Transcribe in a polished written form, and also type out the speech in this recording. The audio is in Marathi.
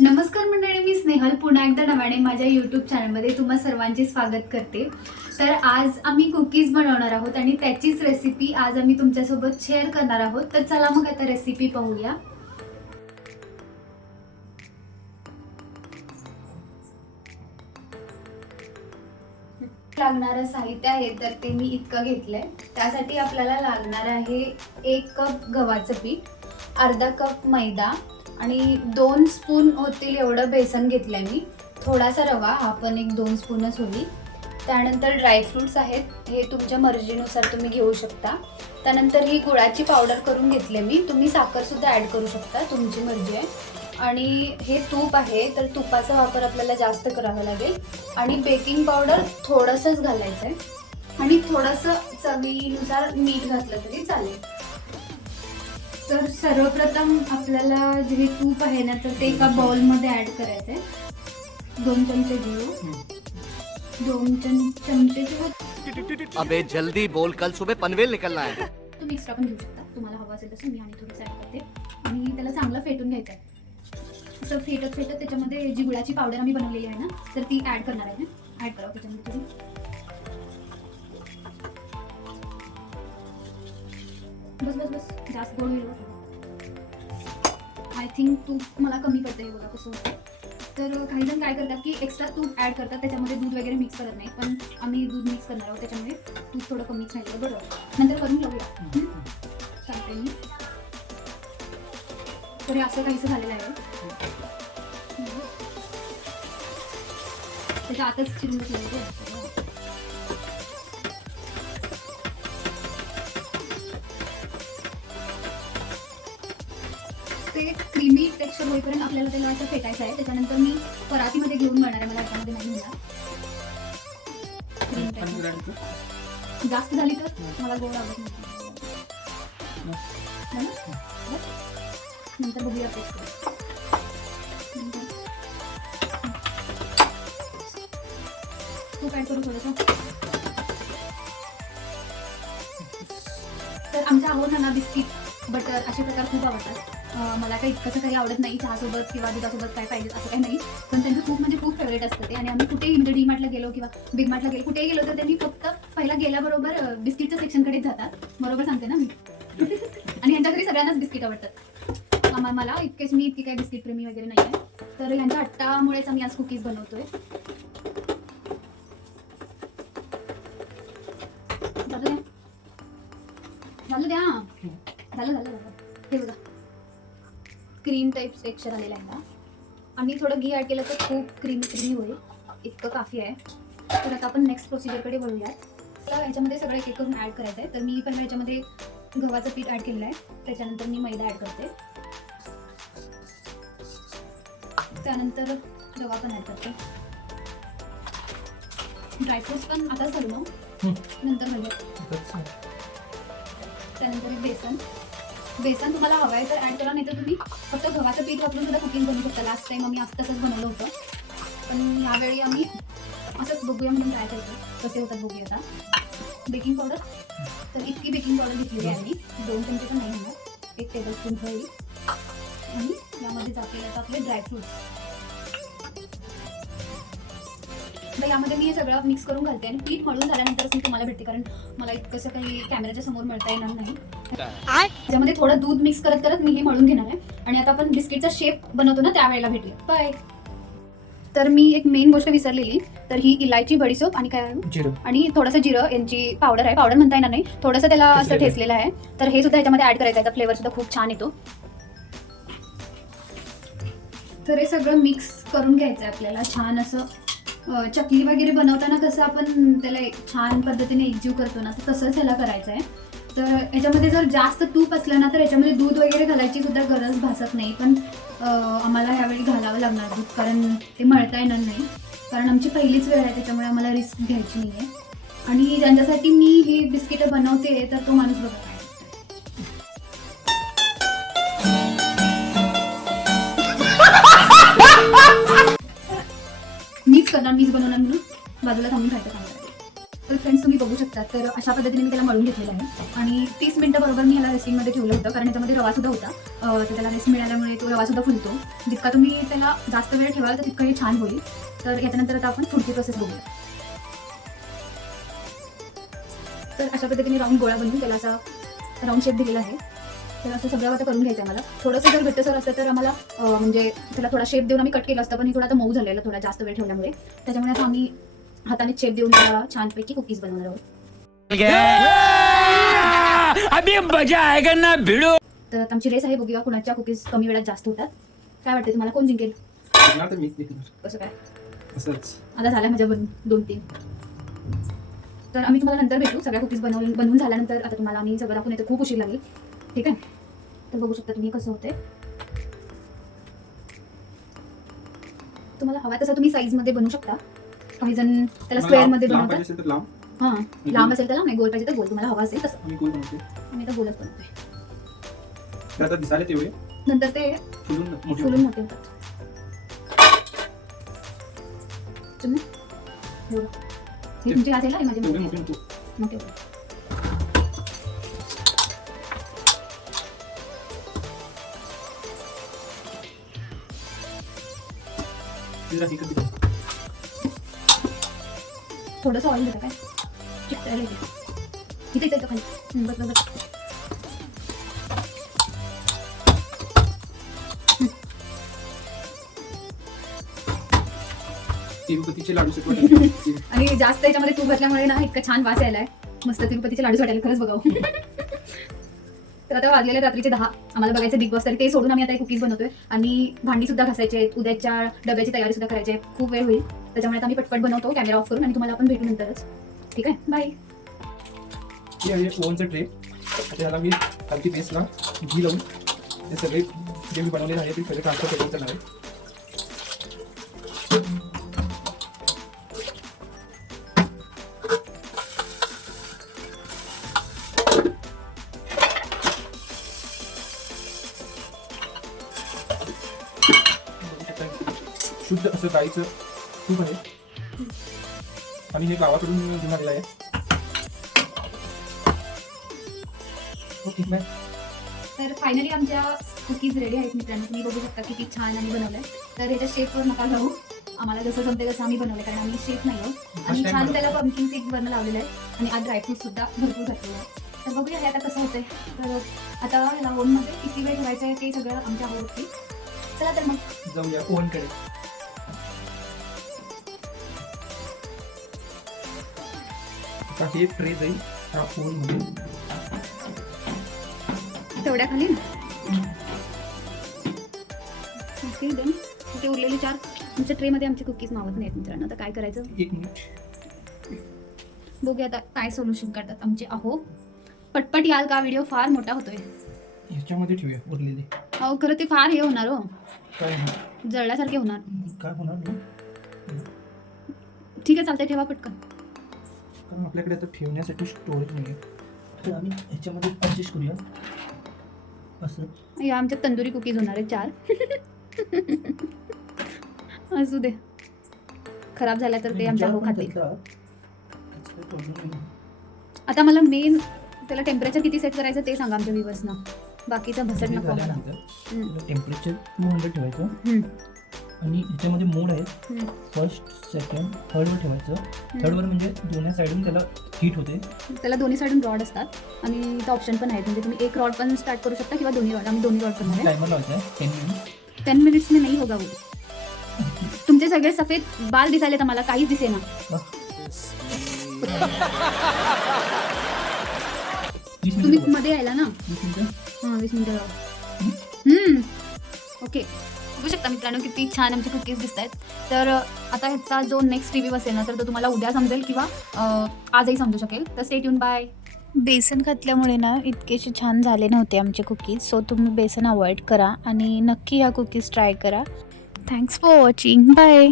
नमस्कार मंडळी, मी स्नेहल पुन्हा एकदा नव्याने माझ्या यूट्यूब चॅनलमध्ये तुम्हा सर्वांचे स्वागत करते. तर आज आम्ही कुकीज बनवणार आहोत आणि त्याचीच रेसिपी आज आम्ही तुमच्यासोबत शेअर करणार आहोत. तर चला मग आता रेसिपी पाहूया. लागणारं साहित्य आहे तर ते मी इतकं घेतलंय. त्यासाठी आपल्याला लागणार आहे 1 कप गव्हाचं पीठ, अर्धा कप मैदा आणि 2 स्पून होतील एवढं बेसन घेतलंय मी. थोडासा रवा, हा पण एक 2 स्पूनच होईल. त्यानंतर ड्रायफ्रुट्स आहेत, हे तुमच्या मर्जीनुसार तुम्ही घेऊ शकता. त्यानंतर ही गुळाची पावडर करून घेतले मी. तुम्ही साखरसुद्धा ॲड करू शकता, तुमची मर्जी आहे. आणि हे तूप आहे, तर तुपाचा वापर आपल्याला जास्त करावा लागेल. आणि बेकिंग पावडर थोडंसंच घालायचं आहे आणि थोडंसं चवीनुसार मीठ घातलं तरी चालेल. तर सर्वप्रथम आपल्याला जे तूप आहे ना, तर ते एका बाउलमध्ये ॲड करायचं आहे. 2 चमचे घेऊ, 2 चमचे किंवा अबे जल्दी बोल, कल सुबह पनवेल निकलना है. तुम्ही एक्स्ट्रा पण घेऊ शकता, तुम्हाला हवं असेल तसं. मी आणि थोडंसं ॲड करते आणि त्याला चांगलं फेटून घ्यायचं आहे. असं फेटत त्याच्यामध्ये जी गुळाची पावडर आम्ही बनवलेली आहे ना, तर ती ॲड करणार आहे ना. ॲड करावं त्याच्यामध्ये तुम्ही. बस बस बस, जास्त गोड होईल. आय थिंक तूप मला कमी पडतं आहे, बघा कसं होतं. तर काही जण काय करतात की एक्स्ट्रा तूप ॲड करतात, त्याच्यामध्ये दूध वगैरे मिक्स करत नाही. पण आम्ही दूध मिक्स करणार आहोत, त्याच्यामुळे तूप थोडं कमीच राहिलं बरोबर. नंतर करून लावूया चालतंय मी. तर हे असं काहीसं झालेलं आहे. त्याच्या आतच चिरून घेतलं. ते क्रीमी टेक्स्चर होईपर्यंत आपल्याला त्याला असं फेटायचं आहे. त्याच्यानंतर मी परातीमध्ये घेऊन बनणार आहे, मला याच्यामध्ये नाही मिळणार. जास्त झाली तर मला गोड आवडत नाही. नंतर बघूया टेस्ट. तूप ॲड करू थोडंसं. तर आमच्या आवडणारा बिस्किट, बटर असे प्रकार खूप आवडतात. मला काही इतकंसं काही आवडत नाही चहासोबत किंवा दुधासोबत काय पाहिजे असं काही नाही. पण त्यांचं खूप म्हणजे खूप फेवरेट असतं ते. आणि आम्ही कुठेही म्हणजे डी-मार्टला गेलो किंवा बिग मार्टला गेलो, कुठेही गेलो तर त्यांनी फक्त पहिला गेल्याबरोबर बिस्किटच्या सेक्शनकडेच जातात. बरोबर सांगते ना मी? आणि ह्यांच्या घरी सगळ्यांनाच बिस्किट आवडतात. मला इतकेच, मी इतकी काही बिस्किट प्रेमी वगैरे नाही आहे. तर ह्यांच्या हट्टामुळेच आम्ही आज कुकीज बनवतोय. झालं. हे बघा, क्रीम टाईप टेक्स्चर आलेला आहे ना. आणि थोडं घी ॲड केलं तर खूप क्रीमी होईल. इतकं काफी आहे. तर आता आपण नेक्स्ट प्रोसिजरकडे वळूयात. तर याच्यामध्ये सगळं एक करून ॲड करायचं आहे. तर मी पहिलं याच्यामध्ये गव्हाचं पीठ ॲड केलेलं आहे. त्याच्यानंतर मी मैदा ॲड करते. त्यानंतर रवा पण ॲड करते. ड्रायफ्रुट्स पण आताच घालू मग नंतर घालूया. त्यानंतर बेसन तुम्हाला हवं आहे तर ॲड करा, नाही तर तुम्ही फक्त गव्हाचं पीठ वापरून सुद्धा कुकिंग बनवू शकता. लास्ट टाइम आम्ही असं तसंच बनवलं होतं, पण ह्यावेळी आम्ही असंच बघूया म्हणून ट्राय करतो कसे होतात बघूया. आता बेकिंग पावडर, तर इतकी बेकिंग पावडर घेतलेली आहे आम्ही. 2 चमचे पण नाही होणार, 1 टेबलस्पून होईल. आणि यामध्ये जाते आता आपले ड्रायफ्रुट्स. तर यामध्ये मी हे सगळं मिक्स करून घालते आणि पीठ मळून झाल्यानंतरच मी तुम्हाला भेटते, कारण मला इतकंसं काही कॅमेऱ्याच्या समोर मळता येणार नाही. त्याच्यामध्ये थोडं दूध मिक्स करत करत मी हे मळून घेणार आहे. आणि आता आपण बिस्किटचा शेप बनवतो ना, त्यावेळेला भेटूया. बाय. तर मी एक मेन गोष्ट विसरलेली, तर ही इलायची, बडीशोप आणि काय जिरं आणि थोडंसं जिरं यांची पावडर आहे. पावडर म्हणता येणार नाही, थोडंसं त्याला असं ठेचलेलं आहे. तर हे सुद्धा याच्यामध्ये ॲड करायचं आहे. फ्लेवर सुद्धा खूप छान येतो. तर हे सगळं मिक्स करून घ्यायचं आहे आपल्याला छान असं. चकली वगैरे बनवताना कसं आपण त्याला एक छान पद्धतीने एकजीव करतो ना, तर तसंच ह्याला करायचं आहे. तर याच्यामध्ये जर जास्त तूप असलं ना, तर याच्यामध्ये दूध वगैरे घालायची सुद्धा गरज भासत नाही. पण आम्हाला ह्यावेळी घालावं लागणार दूध, कारण ते मळता येणार नाही. कारण आमची पहिलीच वेळ आहे, त्याच्यामुळे आम्हाला रिस्क घ्यायची नाही आहे. आणि ज्यांच्यासाठी मी ही बिस्किटं बनवते, तर तो माणूस बघा काय मीच करणार, मीच बनवणार म्हणून बाजूला थांबून खायचं काम करायचं. तर फ्रेंड्स तुम्ही बघू शकता, तर अशा पद्धतीने मी त्याला मळून घेतलेलं आहे आणि 30 मिनिटं बरोबर मी ह्याला रेस्टिंगमध्ये ठेवलं होतं, कारण याच्यामध्ये रवासुद्धा होता. तर त्याला रेस्ट मिळाल्यामुळे तो रवासुद्धा फुलतो. जितका तुम्ही त्याला जास्त वेळ ठेवाल तर तितकं हे छान होईल. तर याच्यानंतर आता आपण पुढची प्रोसेस बघूया. तर अशा पद्धतीने राऊंड गोळा बनवून त्याला असा राऊंड शेप दिलेला आहे. तर असं सगळं आता करून घ्यायचं आहे मला. थोडंसं जर घट्टसर असतं तर आम्हाला म्हणजे त्याला थोडा शेप देऊन आम्ही कट केलं असतं, पण हे थोडा आता मऊ झालेलं थोडा जास्त वेळ ठेवल्यामुळे. त्याच्यामुळे आता आम्ही हाताने शेप देऊन त्याला छानपैकी कुकीज बनवणार आहोत. अभी मजा आएगा ना भिड़ो. तर आता आमची रेस आहे, बघूया कुणाच्या कुकीज कमी वेळात जास्त होतात. काय वाटतं तुम्हाला, कोण जिंकेल? जिंकणार तर मीच जिंकणार. कसं काय? असंच. आता झाल्या माझ्या 2-3. तर आम्ही तुम्हाला नंतर भेटू. सगळ्या कुकीज बनवून झाल्यानंतर आता तुम्हाला आम्ही सगळं दाखवून येतो. खूप उशीर लागेल, ठीक आहे? तर बघू शकता तुम्ही कसं होतंय. तुम्हाला हवा तसं तुम्ही साईजमध्ये बनवू शकता. काही जण त्याला स्क्वेअरमध्ये लांब बनवतात. पाहिजे असेल तर लांब. हां, लांब असेल तर लांब, नाही गोल पाहिजे तर गोल. तुम्हाला हवा असेल तसं. आम्ही गोल बनवते. आम्ही तर गोलच बनवतोय. ते आता दिसायला तेवढे नंतर ते फुलून मोठे फुलून होतात. मोठे होतात. तुम्ही हे बघा. हे तुमचे असेल ना, हे माझे तेवढे मोठे होतो. मोठे होते. जरा हे कधी थोडंसं ऑइल देता काय चिकटायला येते. इथे इथे खाली बस बस. तिरुपतीचे लाडू सेट वाटतात. आणि जास्त याच्यामध्ये तूप घातल्यामुळे ना इतकं छान वास यायलाय. मस्त तिरुपतीचे लाडू वाटायला खरंच बघावं. तर आता वाजलेले रात्रीचे 10. आम्हाला बघायचं बिग बॉस, तरी ते सोडून आम्ही आता कुकीज बनवतोय आणि भांडी सुद्धा घासायची आहेत. उद्याच्या डब्याची तयारी सुद्धा करायची आहे. खूप वेळ होईल, त्याच्यामुळे आता आम्ही पटपट बनवतो कॅमेरा ऑफ करून आणि तुम्हाला आपण भेटू नंतरच, ठीक आहे? बाय. हे आहे ओव्हनचं ट्रे. त्याला मी खालची बेसला घी लावून हे सगळे जे मी बनवलेले आहे ते सगळे ट्रान्सफर करून करणार आहे. शुद्ध असं गाईचं तूप आहे आणि हे गावाकडून घेऊन आलेलं आहे. Okay bye. तर फायनली आमच्या कुकीज रेडी आहेत मित्रांनो. तुम्ही बघू शकता किती छान आम्ही बनवलंय. तर ह्याच्या शेपवर नका जाऊ, आम्हाला जसं जमते तसं आम्ही बनवलंय, कारण आम्ही शेफ नाही आहोत. आणि छान त्याला पंकिन सीड वरनं लावलेलं आहे आणि आज ड्रायफ्रूट सुद्धा भरपूर घातलेलं आहे. तर बघूया हे आता कसं होतंय. तर आता ह्याला ओव्हनमध्ये किती वेळ ठेवायचं आहे ते सगळं आमच्या आवडते. चला तर मग जाऊया ओव्हनकडे. आता हे ट्रे जाईल हा ओव्हनमध्ये. तेवढ्या खाली ना ओके. देन ते उरलेले 4 तुमच्या ट्रेमध्ये आमचे कुकीज मावत नाहीत मित्रांनो. आता काय करायचं 1 मिनिट. बघूया आता काय सोल्युशन करतात आमचे. अहो पटपट याल का, व्हिडिओ फार मोठा होतोय. ह्याच्यामध्ये ठेवूया उरलेले. अहो खरं ते फार हे होणार हो, काय होणार? जळल्यासारखे होणार. काय होणार नाही, ठीक आहे चालतंय, ठेवा पटकन. कारण आपल्याकडे आता ठेवण्यासाठी स्टोरेज नाही आहे. तर आम्ही ह्याच्यामध्ये ॲडजस्ट करूया असं. या आमच्या तंदुरी कुकीज होणार आहेत 4. असू दे, खराब झाल्या तर ते आमच्या हो खातील. आता मला मेन त्याला टेम्परेचर किती सेट करायचं ते सांगा आमच्या व्ह्यूअर्सना. बाकीचा भसट नको मला. टेम्परेचर 200 ठेवायचं आणि ह्याच्यामध्ये मोड आहे. फर्स्ट, सेकंड, थर्डवर ठेवायचं. थर्डवर म्हणजे दोन्ही साईडून त्याला हीट होते. त्याला दोन्ही साईडून रॉड असतात आणि इथं ऑप्शन पण आहेत, म्हणजे तुम्ही 1 रॉड पण स्टार्ट करू शकता किंवा दोन्ही रॉड. आम्ही दोन्ही रॉड करणार आहे. टायमर लावायचा आहे 10 मिनिट्स. 10 मिनिट्स में नहीं होगा वो. तुमचे सगळे सफेद बाल दिसायले तर मला काहीच दिसेना. 20 तुम्ही मिनिटं मध्ये यायला ना. 20 मिनिटं. हां 20 मिनिटं ओके. बघू शकता मित्रांनो किती छान आमचे कुकीज दिसत आहेत. तर आता ह्याचा जो नेक्स्ट रिव्ह्यू असेल ना, तर तो तुम्हाला उद्या समजेल किंवा आजही समजू शकेल. तर स्टे ट्यून. बाय. बेसन घातल्यामुळे ना इतकेसे छान झाले नव्हते आमचे कुकीज. सो तुम्ही बेसन अवॉइड करा आणि नक्की ह्या कुकीज ट्राय करा. Thanks for watching. बाय.